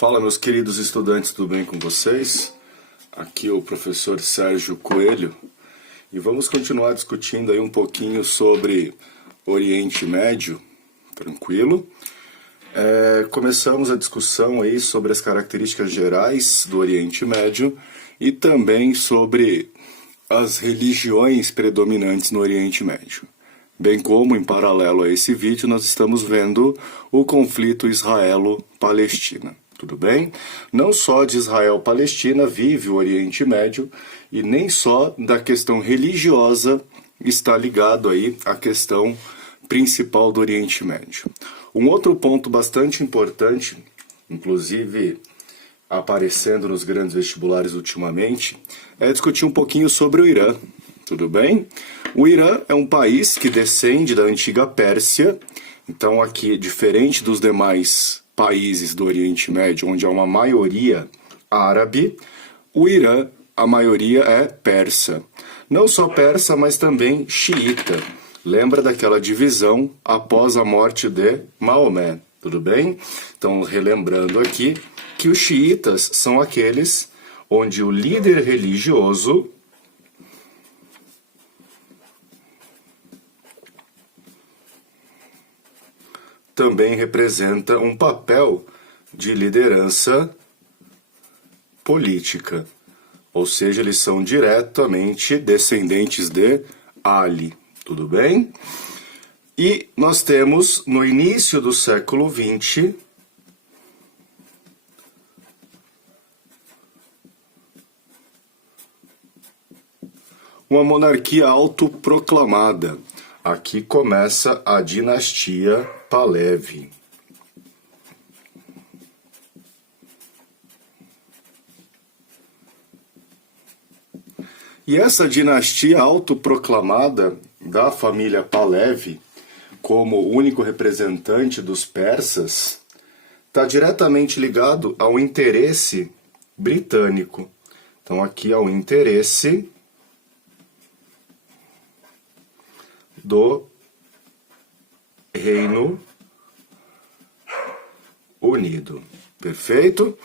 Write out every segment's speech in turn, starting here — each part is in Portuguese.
Fala, meus queridos estudantes, tudo bem com vocês? Aqui é o professor Sérgio Coelho e vamos continuar discutindo aí um pouquinho sobre Oriente Médio, tranquilo? Começamos a discussão aí sobre as características gerais do Oriente Médio e também sobre as religiões predominantes no Oriente Médio. Bem como, em paralelo a esse vídeo, nós estamos vendo o conflito Israelo-Palestina. Tudo bem? Não só de Israel-Palestina vive o Oriente Médio e nem só da questão religiosa está ligado aí à questão principal do Oriente Médio. Um outro ponto bastante importante, inclusive aparecendo nos grandes vestibulares ultimamente, é discutir um pouquinho sobre o Irã. Tudo bem? O Irã é um país que descende da antiga Pérsia, então aqui, diferente dos demais países do Oriente Médio, onde há uma maioria árabe, o Irã, a maioria é persa. Não só persa, mas também xiita. Lembra daquela divisão após a morte de Maomé, tudo bem? Então, relembrando aqui que os xiitas são aqueles onde o líder religioso também representa um papel de liderança política. Ou seja, eles são diretamente descendentes de Ali. Tudo bem? E nós temos, no início do século XX, uma monarquia autoproclamada. Aqui começa a dinastia Pahlavi. E essa dinastia autoproclamada da família Pahlavi, como único representante dos persas, está diretamente ligado ao interesse britânico. Então aqui é o interesse do Reino Unido. Perfeito?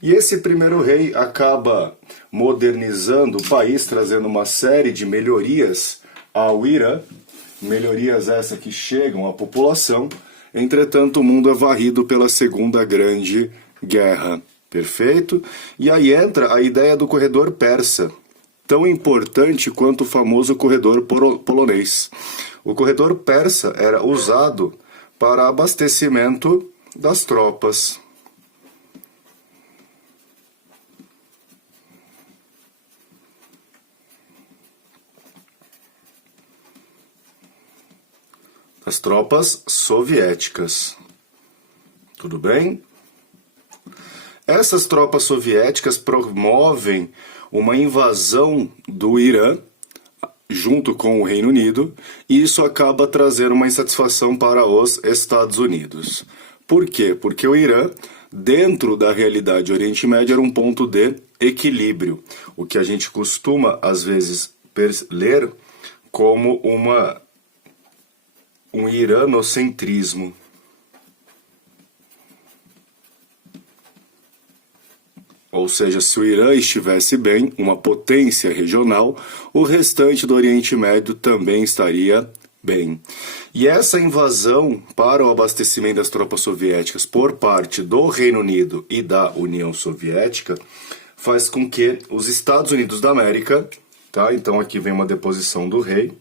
E esse primeiro rei acaba modernizando o país, trazendo uma série de melhorias ao Irã, melhorias essas que chegam à população. Entretanto, o mundo é varrido pela Segunda Grande Guerra. Perfeito? E aí entra a ideia do corredor persa, tão importante quanto o famoso corredor polonês. O corredor persa era usado para abastecimento das tropas. As tropas soviéticas. Tudo bem? Essas tropas soviéticas promovem uma invasão do Irã junto com o Reino Unido, e isso acaba trazendo uma insatisfação para os Estados Unidos. Por quê? Porque o Irã, dentro da realidade Oriente Médio, era um ponto de equilíbrio, o que a gente costuma, às vezes, ler como um iranocentrismo. Ou seja, se o Irã estivesse bem, uma potência regional, o restante do Oriente Médio também estaria bem. E essa invasão para o abastecimento das tropas soviéticas por parte do Reino Unido e da União Soviética faz com que os Estados Unidos da América, tá? Então aqui vem uma deposição do rei.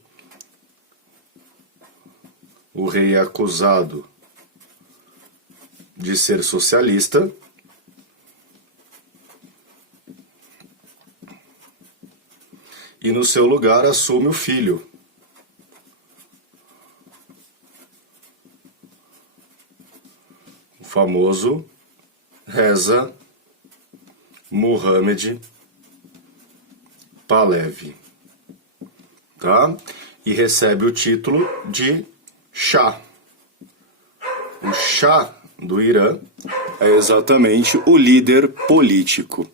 O rei é acusado de ser socialista. E no seu lugar assume o filho. O famoso Reza Mohammad Pahlavi. Tá? E recebe o título de Shah. O Shah do Irã é exatamente o líder político.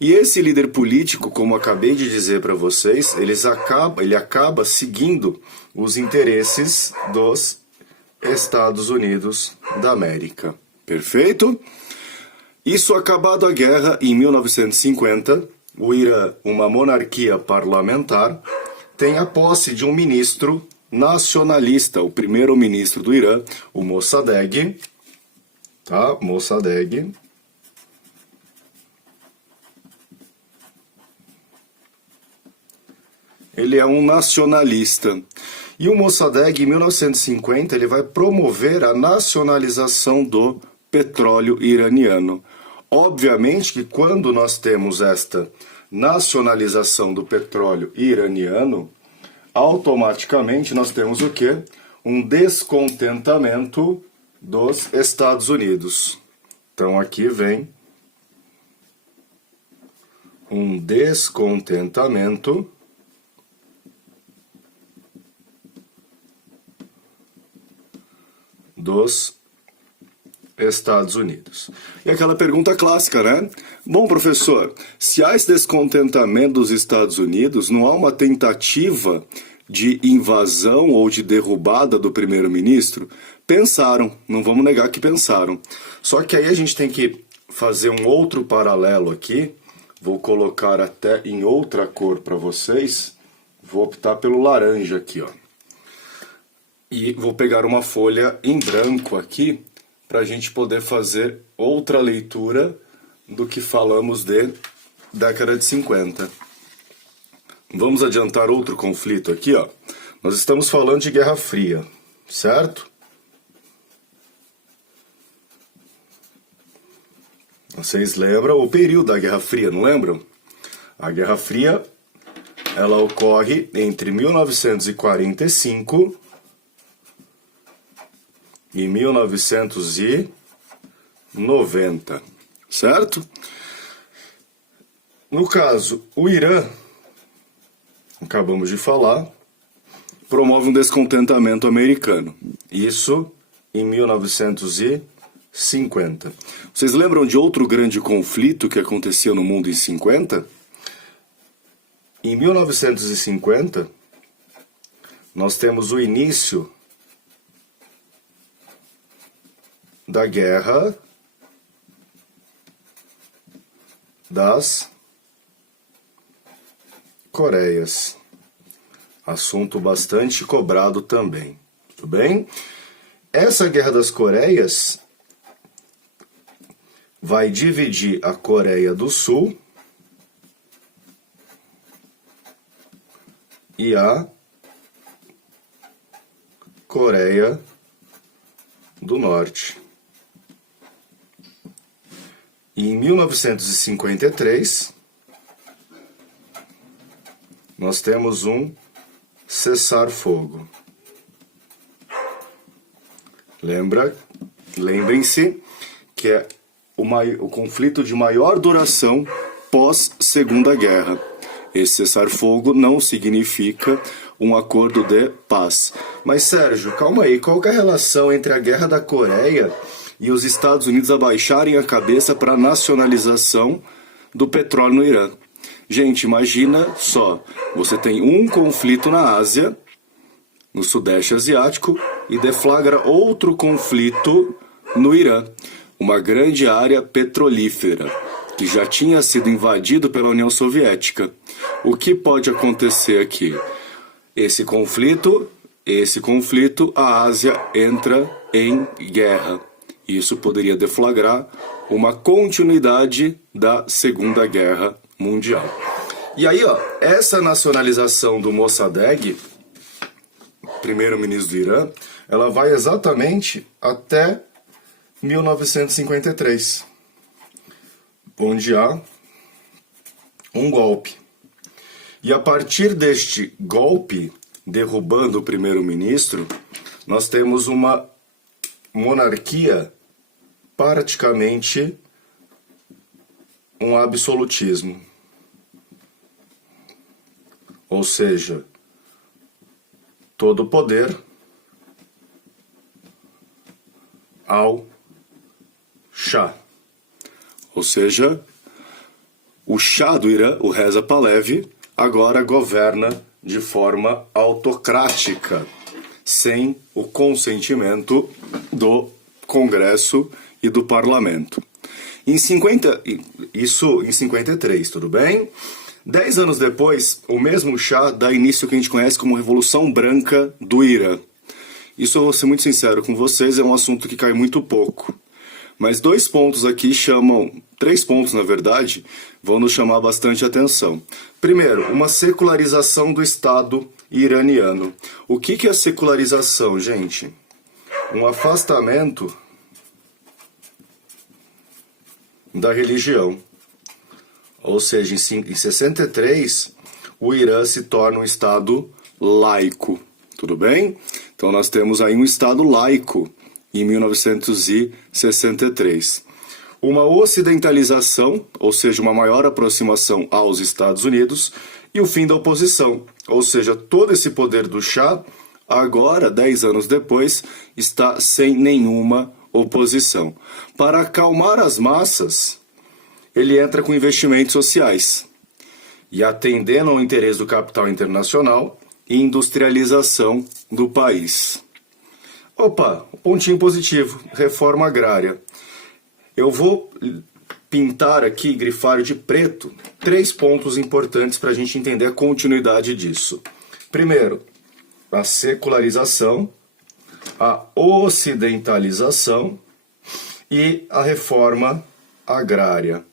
E esse líder político, como acabei de dizer para vocês, ele acaba seguindo os interesses dos Estados Unidos da América. Perfeito? Isso acabado a guerra, em 1950, o Irã, uma monarquia parlamentar, tem a posse de um ministro nacionalista, o primeiro-ministro do Irã, o Mossadegh, tá? Mossadegh. Ele é um nacionalista. E o Mossadegh, em 1950, ele vai promover a nacionalização do petróleo iraniano. Obviamente que quando nós temos esta nacionalização do petróleo iraniano, automaticamente nós temos o quê? Um descontentamento dos Estados Unidos. Então aqui vem um descontentamento dos Estados Unidos. E aquela pergunta clássica, né? Bom, professor, se há esse descontentamento dos Estados Unidos, não há uma tentativa de invasão ou de derrubada do primeiro-ministro? Pensaram, não vamos negar que pensaram. Só que aí a gente tem que fazer um outro paralelo aqui. Vou colocar até em outra cor para vocês. Vou optar pelo laranja aqui, ó. E vou pegar uma folha em branco aqui, para a gente poder fazer outra leitura do que falamos de década de 50. Vamos adiantar outro conflito aqui, ó. Nós estamos falando de Guerra Fria, certo? Vocês lembram o período da Guerra Fria, não lembram? A Guerra Fria, ela ocorre entre 1945 e 1990, certo? No caso, o Irã, acabamos de falar, promove um descontentamento americano. Isso em 1950. Vocês lembram de outro grande conflito que acontecia no mundo em 50? Em 1950, nós temos o início da Guerra das Coreias. Assunto bastante cobrado também. Tudo bem? Essa Guerra das Coreias vai dividir a Coreia do Sul e a Coreia do Norte. E em 1953, nós temos um cessar-fogo. Lembrem-se que é o conflito de maior duração pós-Segunda Guerra. Esse cessar-fogo não significa um acordo de paz. Mas, Sérgio, calma aí, qual que é a relação entre a Guerra da Coreia e os Estados Unidos abaixarem a cabeça para a nacionalização do petróleo no Irã? Gente, imagina só, você tem um conflito na Ásia, no Sudeste Asiático, e deflagra outro conflito no Irã, uma grande área petrolífera, que já tinha sido invadido pela União Soviética. O que pode acontecer aqui? Esse conflito, a Ásia entra em guerra. Isso poderia deflagrar uma continuidade da Segunda Guerra Mundial. E aí, ó, essa nacionalização do Mossadegh, primeiro-ministro do Irã, ela vai exatamente até 1953, onde há um golpe. E a partir deste golpe, derrubando o primeiro-ministro, nós temos uma monarquia, praticamente um absolutismo. Ou seja, todo o poder ao Shah. Ou seja, o Shah do Irã, o Reza Pahlavi, agora governa de forma autocrática, sem o consentimento do Congresso e do Parlamento. Isso em 53, tudo bem? 10 anos depois, o mesmo Shah dá início ao que a gente conhece como Revolução Branca do Irã. Isso, eu vou ser muito sincero com vocês, é um assunto que cai muito pouco. Mas 2 pontos aqui chamam, 3 pontos na verdade, vão nos chamar bastante atenção. Primeiro, uma secularização do Estado iraniano. O que é a secularização, gente? Um afastamento da religião. Ou seja, em 63, o Irã se torna um Estado laico. Tudo bem? Então nós temos aí um Estado laico em 1963. Uma ocidentalização, ou seja, uma maior aproximação aos Estados Unidos, e o fim da oposição, ou seja, todo esse poder do Shah, agora, 10 anos depois, está sem nenhuma oposição. Para acalmar as massas, ele entra com investimentos sociais, e atendendo ao interesse do capital internacional e industrialização do país. Opa, pontinho positivo, reforma agrária. Eu vou pintar aqui, grifar de preto, 3 pontos importantes para a gente entender a continuidade disso. Primeiro, a secularização, a ocidentalização e a reforma agrária.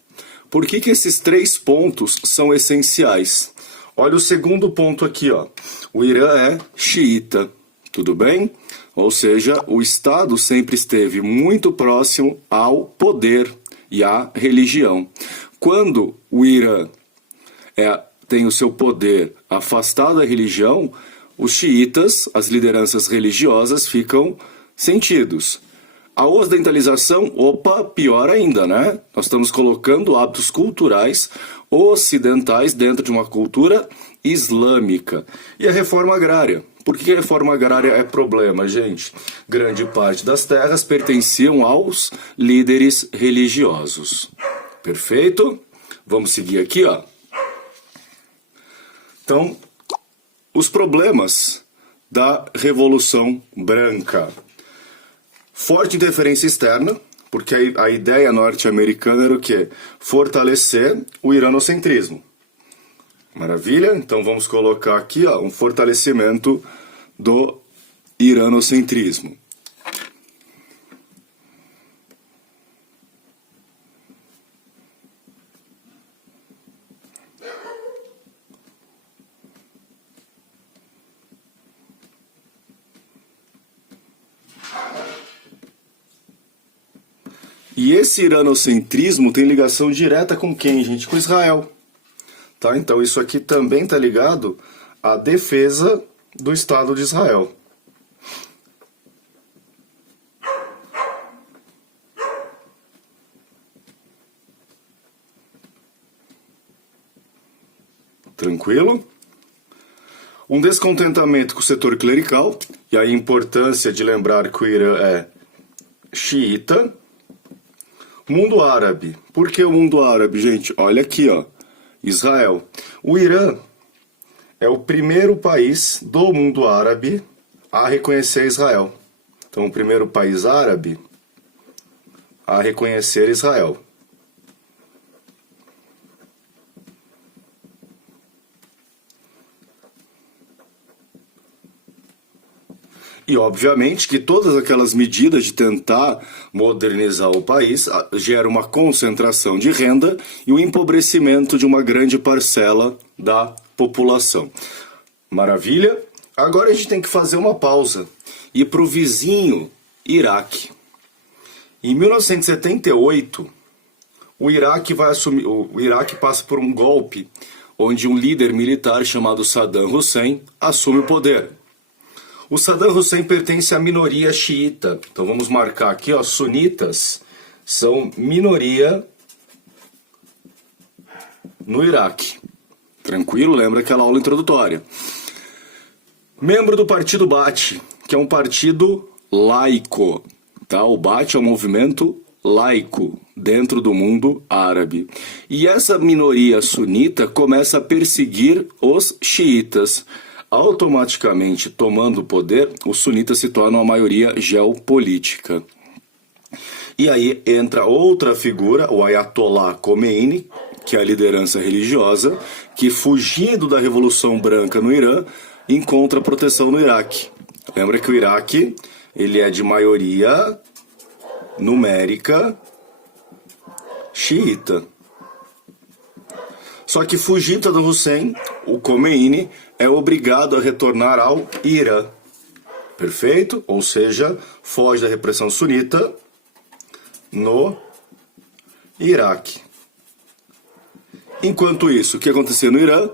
Por que esses 3 pontos são essenciais? Olha o segundo ponto aqui, ó. O Irã é xiita, tudo bem? Ou seja, o Estado sempre esteve muito próximo ao poder e à religião. Quando o Irã tem o seu poder afastado da religião, os xiitas, as lideranças religiosas, ficam sentidos. A ocidentalização, opa, pior ainda, né? Nós estamos colocando hábitos culturais ocidentais dentro de uma cultura islâmica. E a reforma agrária. Por que a reforma agrária é problema, gente? Grande parte das terras pertenciam aos líderes religiosos. Perfeito? Vamos seguir aqui, ó. Então, os problemas da Revolução Branca. Forte interferência externa, porque a ideia norte-americana era o quê? Fortalecer o iranocentrismo. Maravilha? Então vamos colocar aqui, ó, um fortalecimento do iranocentrismo. E esse iranocentrismo tem ligação direta com quem, gente? Com Israel. Tá? Então isso aqui também está ligado à defesa do Estado de Israel. Tranquilo? Um descontentamento com o setor clerical, e a importância de lembrar que o Irã é xiita. Mundo árabe. Por que o mundo árabe, gente? Olha aqui, ó. Israel. O Irã é o primeiro país do mundo árabe a reconhecer Israel. Então, o primeiro país árabe a reconhecer Israel. E, obviamente, que todas aquelas medidas de tentar modernizar o país geram uma concentração de renda e o empobrecimento de uma grande parcela da população. Maravilha? Agora a gente tem que fazer uma pausa e ir para o vizinho Iraque. Em 1978, o Iraque passa por um golpe onde um líder militar chamado Saddam Hussein assume o poder. O Saddam Hussein pertence à minoria xiita. Então vamos marcar aqui, ó, sunitas são minoria no Iraque. Tranquilo? Lembra aquela aula introdutória. Membro do partido Baath, que é um partido laico. Tá? O Baath é um movimento laico dentro do mundo árabe. E essa minoria sunita começa a perseguir os xiitas. Automaticamente tomando o poder, os sunitas se tornam a maioria geopolítica. E aí entra outra figura, o Ayatollah Khomeini, que é a liderança religiosa, que fugindo da Revolução Branca no Irã, encontra proteção no Iraque. Lembra que o Iraque ele é de maioria numérica xiita. Só que fugindo do Hussein, o Khomeini é obrigado a retornar ao Irã. Perfeito? Ou seja, foge da repressão sunita no Iraque. Enquanto isso, o que acontecia no Irã?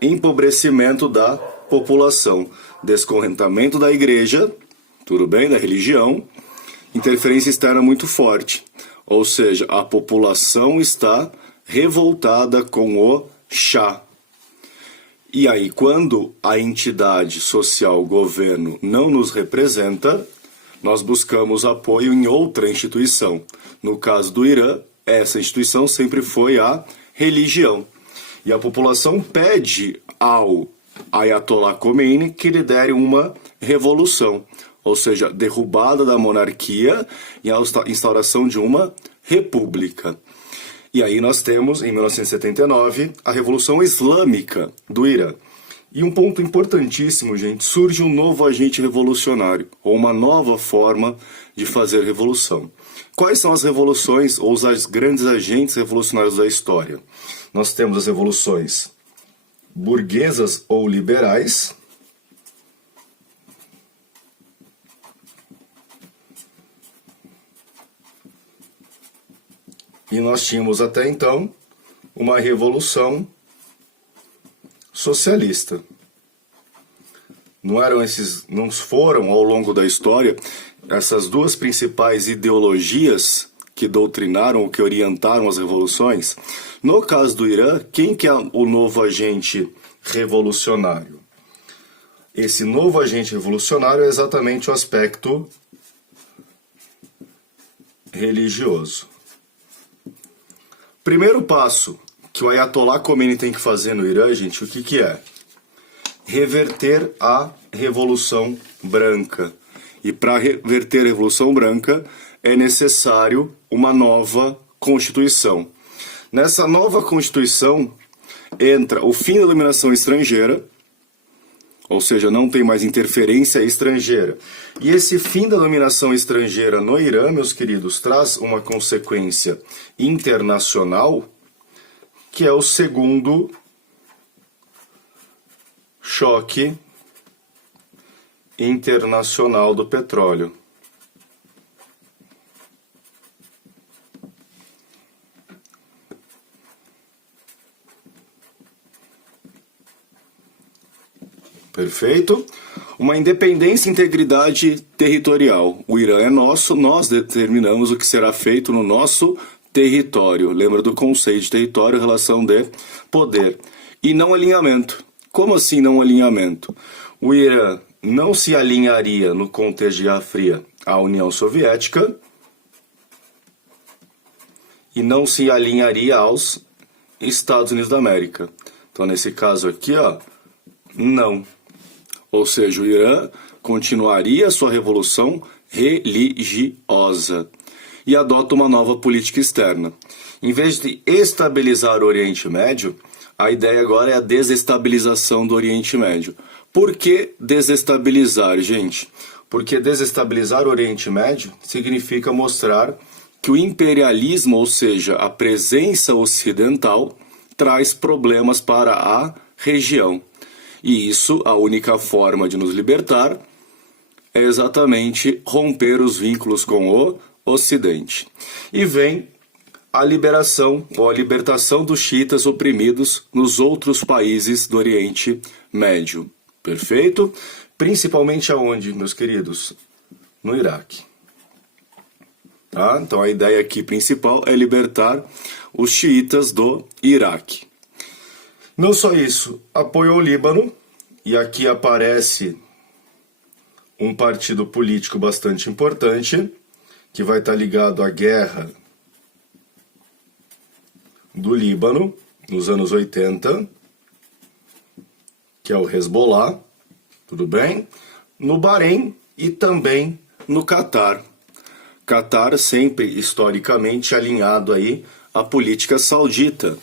Empobrecimento da população, descorrentamento da igreja, tudo bem, da religião, interferência externa muito forte. Ou seja, a população está revoltada com o Shah. E aí, quando a entidade social, o governo, não nos representa, nós buscamos apoio em outra instituição. No caso do Irã, essa instituição sempre foi a religião. E a população pede ao Ayatollah Khomeini que lidere uma revolução, ou seja, derrubada da monarquia e a instauração de uma república. E aí nós temos, em 1979, a Revolução Islâmica do Irã. E um ponto importantíssimo, gente, surge um novo agente revolucionário, ou uma nova forma de fazer revolução. Quais são as revoluções ou os grandes agentes revolucionários da história? Nós temos as revoluções burguesas ou liberais, e nós tínhamos até então uma revolução socialista. Não foram ao longo da história essas duas principais ideologias que doutrinaram ou que orientaram as revoluções? No caso do Irã, quem que é o novo agente revolucionário? Esse novo agente revolucionário é exatamente o aspecto religioso. Primeiro passo que o Ayatollah Khomeini tem que fazer no Irã, gente, o que é? Reverter a Revolução Branca. E para reverter a Revolução Branca é necessário uma nova Constituição. Nessa nova Constituição entra o fim da dominação estrangeira, ou seja, não tem mais interferência estrangeira. E esse fim da dominação estrangeira no Irã, meus queridos, traz uma consequência internacional, que é o segundo choque internacional do petróleo. Perfeito? Uma independência e integridade territorial. O Irã é nosso, nós determinamos o que será feito no nosso território. Lembra do conceito de território, relação de poder. E não alinhamento. Como assim não alinhamento? O Irã não se alinharia no contexto de Guerra Fria à União Soviética e não se alinharia aos Estados Unidos da América. Então, nesse caso aqui, ó, não. Ou seja, o Irã continuaria sua revolução religiosa e adota uma nova política externa. Em vez de estabilizar o Oriente Médio, a ideia agora é a desestabilização do Oriente Médio. Por que desestabilizar, gente? Porque desestabilizar o Oriente Médio significa mostrar que o imperialismo, ou seja, a presença ocidental, traz problemas para a região. E isso, a única forma de nos libertar é exatamente romper os vínculos com o Ocidente. E vem a liberação ou a libertação dos xiitas oprimidos nos outros países do Oriente Médio. Perfeito? Principalmente aonde, meus queridos? No Iraque. Tá? Então a ideia aqui principal é libertar os xiitas do Iraque. Não só isso, apoiou o Líbano, e aqui aparece um partido político bastante importante, que vai estar ligado à guerra do Líbano, nos anos 80, que é o Hezbollah, tudo bem? No Bahrein e também no Catar. Catar sempre historicamente alinhado aí à política saudita,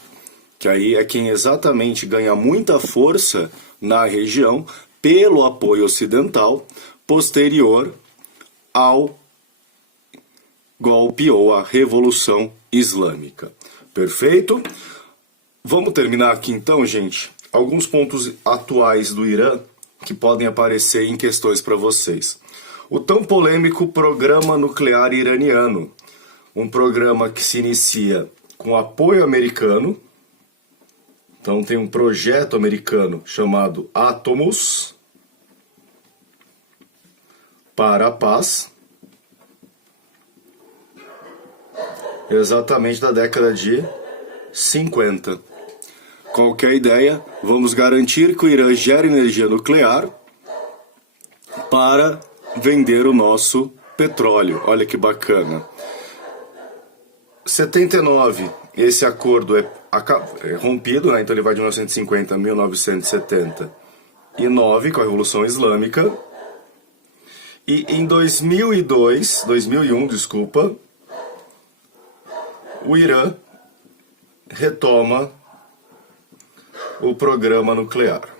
que aí é quem exatamente ganha muita força na região pelo apoio ocidental posterior ao golpe ou à Revolução Islâmica. Perfeito? Vamos terminar aqui então, gente, alguns pontos atuais do Irã que podem aparecer em questões para vocês. O tão polêmico programa nuclear iraniano, um programa que se inicia com apoio americano. Então tem um projeto americano chamado Atomos para a paz, exatamente da década de 50. Qualquer ideia, vamos garantir que o Irã gere energia nuclear para vender o nosso petróleo. Olha que bacana. 79, esse acordo é rompido, né? Então ele vai de 1950 a 1979 com a Revolução Islâmica. E em 2001, o Irã retoma o programa nuclear.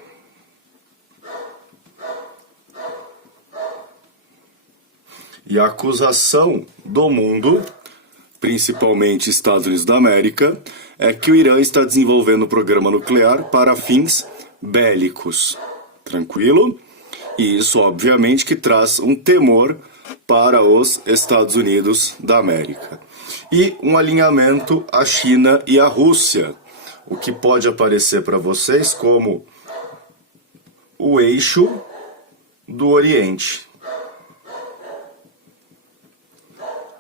E a acusação do mundo, principalmente Estados Unidos da América, é que o Irã está desenvolvendo o programa nuclear para fins bélicos. Tranquilo? E isso, obviamente, que traz um temor para os Estados Unidos da América. E um alinhamento à China e à Rússia, o que pode aparecer para vocês como o eixo do Oriente.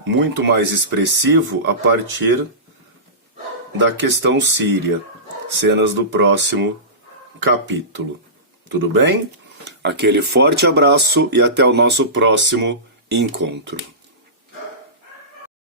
Muito mais expressivo a partir da questão síria. Cenas do próximo capítulo. Tudo bem? Aquele forte abraço e até o nosso próximo encontro.